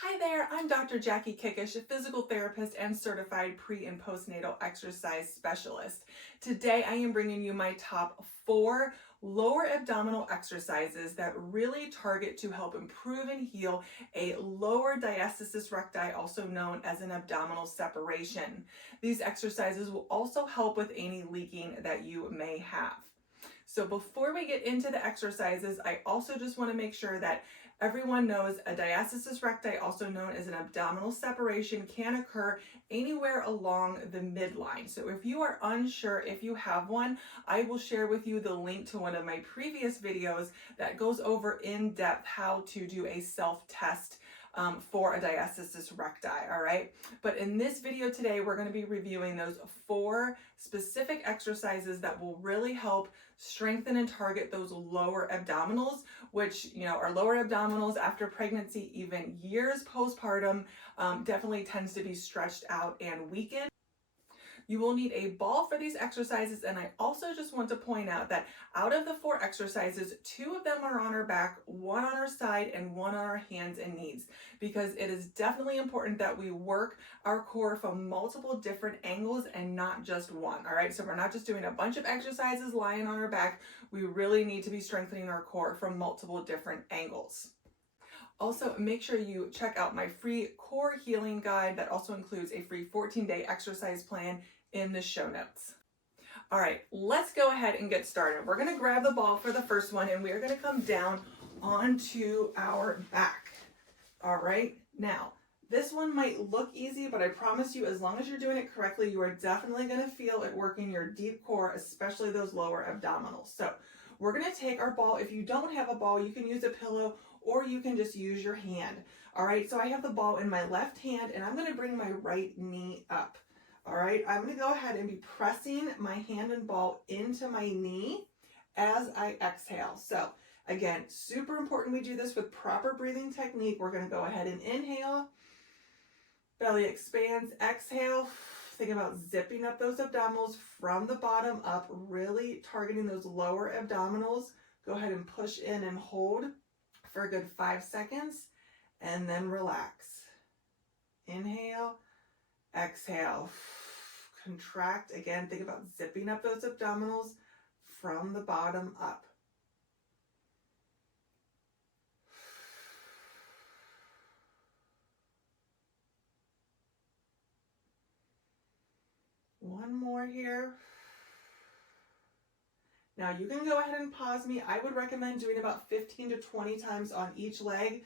Hi there, I'm Dr. Jackie Kickish, a physical therapist and certified pre and postnatal exercise specialist. Today I am bringing you my top 4 lower abdominal exercises that really target to help improve and heal a lower diastasis recti, also known as an abdominal separation. These exercises will also help with any leaking that you may have. So before we get into the exercises, I also just want to make sure that everyone knows a diastasis recti, also known as an abdominal separation, can occur anywhere along the midline. So if you are unsure if you have one, I will share with you the link to one of my previous videos that goes over in depth how to do a self-test for a diastasis recti, all right? But in this video today, we're going to be reviewing those 4 specific exercises that will really help strengthen and target those lower abdominals, which, our lower abdominals after pregnancy, even years postpartum, definitely tends to be stretched out and weakened. You will need a ball for these exercises, and I also just want to point out that out of the 4 exercises, 2 of them are on our back, 1 on our side, and 1 on our hands and knees, because it is definitely important that we work our core from multiple different angles and not just one, all right? So we're not just doing a bunch of exercises lying on our back. We really need to be strengthening our core from multiple different angles. Also, make sure you check out my free core healing guide that also includes a free 14-day exercise plan in the show notes. All right, let's go ahead and get started. We're gonna grab the ball for the first one and we're gonna come down onto our back. All right, now, this one might look easy, but I promise you, as long as you're doing it correctly, you are definitely gonna feel it working your deep core, especially those lower abdominals. So we're gonna take our ball. If you don't have a ball, you can use a pillow or you can just use your hand. All right, so I have the ball in my left hand and I'm gonna bring my right knee up. All right, I'm gonna go ahead and be pressing my hand and ball into my knee as I exhale. So again, super important we do this with proper breathing technique. We're gonna go ahead and inhale, belly expands, exhale. Think about zipping up those abdominals from the bottom up, really targeting those lower abdominals. Go ahead and push in and hold for a good 5 seconds, and then relax. Inhale, exhale, contract. Again, think about zipping up those abdominals from the bottom up. One more here. Now you can go ahead and pause me. I would recommend doing about 15 to 20 times on each leg.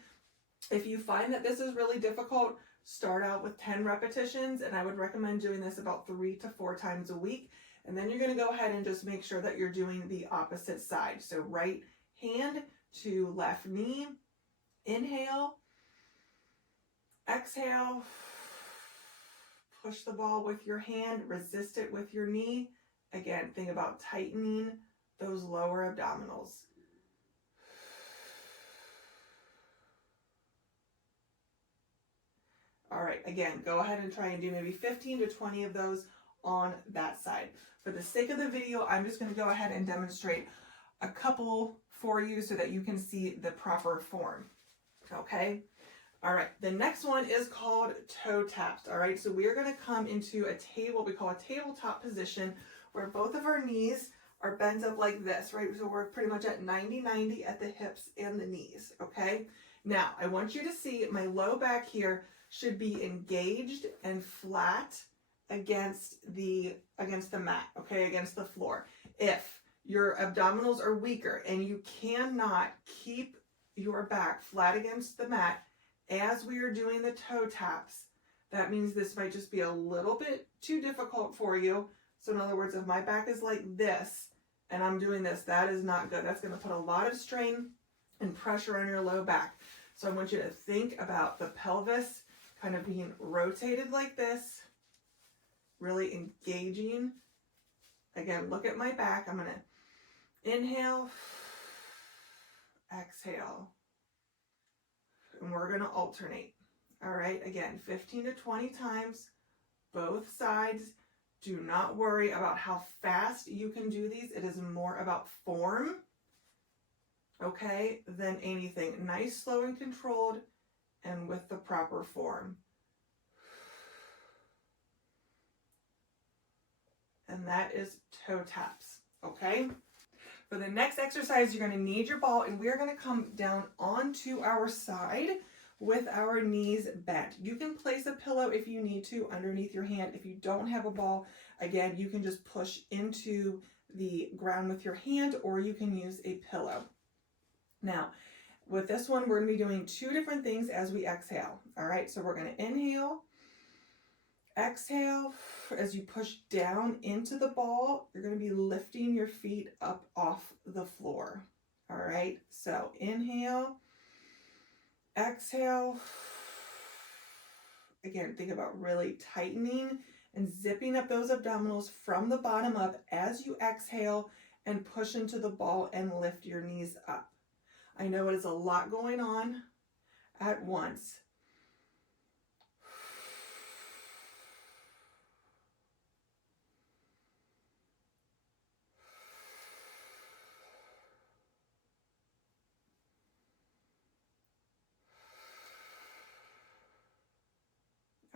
If you find that this is really difficult, start out with 10 repetitions, and I would recommend doing this about 3 to 4 times a week. And then you're going to go ahead and just make sure that you're doing the opposite side. So right hand to left knee, inhale, exhale, push the ball with your hand, resist it with your knee. Again, think about tightening those lower abdominals. All right, again, go ahead and try and do maybe 15 to 20 of those on that side. For the sake of the video, I'm just going to go ahead and demonstrate a couple for you so that you can see the proper form. Okay? All right, the next one is called toe taps. All right, so we are going to come into what we call a tabletop position, where both of our knees are bent up like this, right? So we're pretty much at 90-90 at the hips and the knees, okay? Now, I want you to see my low back here should be engaged and flat against the mat, okay? Against the floor. If your abdominals are weaker and you cannot keep your back flat against the mat as we are doing the toe taps, that means this might just be a little bit too difficult for you. So in other words, if my back is like this and I'm doing this, that is not good. That's going to put a lot of strain and pressure on your low back. So I want you to think about the pelvis kind of being rotated like this, really engaging. Again, look at my back. I'm going to inhale, exhale, and we're going to alternate. All right, again, 15 to 20 times, both sides. Do not worry about how fast you can do these. It is more about form, okay, than anything. Nice, slow, and controlled, and with the proper form. And that is toe taps, okay? For the next exercise, you're going to need your ball, and we're going to come down onto our side with our knees bent. You can place a pillow if you need to underneath your hand. If you don't have a ball, again, you can just push into the ground with your hand, or you can use a pillow. Now, with this one, we're going to be doing two different things as we exhale. All right, so we're going to inhale, exhale. As you push down into the ball, you're going to be lifting your feet up off the floor. All right, so inhale, exhale. Again, think about really tightening and zipping up those abdominals from the bottom up as you exhale and push into the ball and lift your knees up. I know it is a lot going on at once.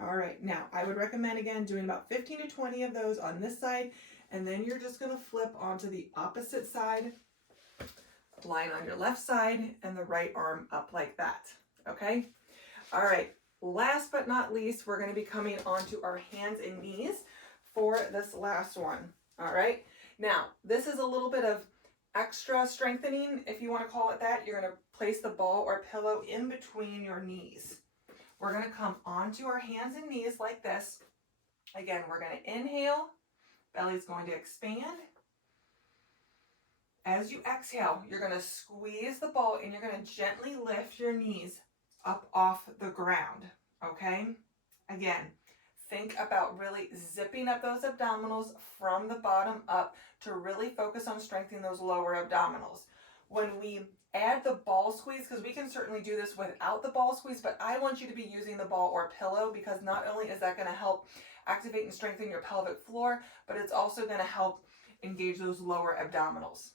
All right, now I would recommend again doing about 15 to 20 of those on this side, and then you're just going to flip onto the opposite side, lying on your left side and the right arm up like that. Okay? All right, last but not least, we're going to be coming onto our hands and knees for this last one. All right, now this is a little bit of extra strengthening, if you want to call it that. You're going to place the ball or pillow in between your knees. We're going to come onto our hands and knees like this. Again, we're going to inhale, belly's going to expand. As you exhale, you're going to squeeze the ball and you're going to gently lift your knees up off the ground, okay? Again, think about really zipping up those abdominals from the bottom up to really focus on strengthening those lower abdominals. When we add the ball squeeze, because we can certainly do this without the ball squeeze, but I want you to be using the ball or pillow, because not only is that going to help activate and strengthen your pelvic floor, but it's also going to help engage those lower abdominals.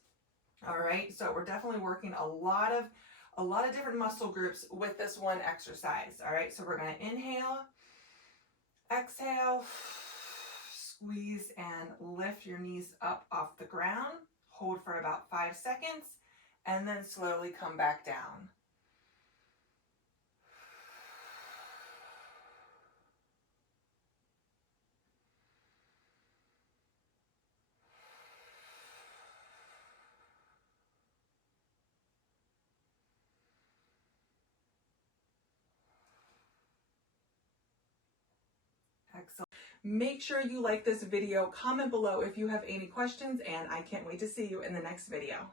All right, so we're definitely working a lot of different muscle groups with this one exercise. All right, so we're going to inhale, exhale, squeeze and lift your knees up off the ground. Hold for about 5 seconds. And then slowly come back down. Excellent. Make sure you like this video, comment below if you have any questions, and I can't wait to see you in the next video.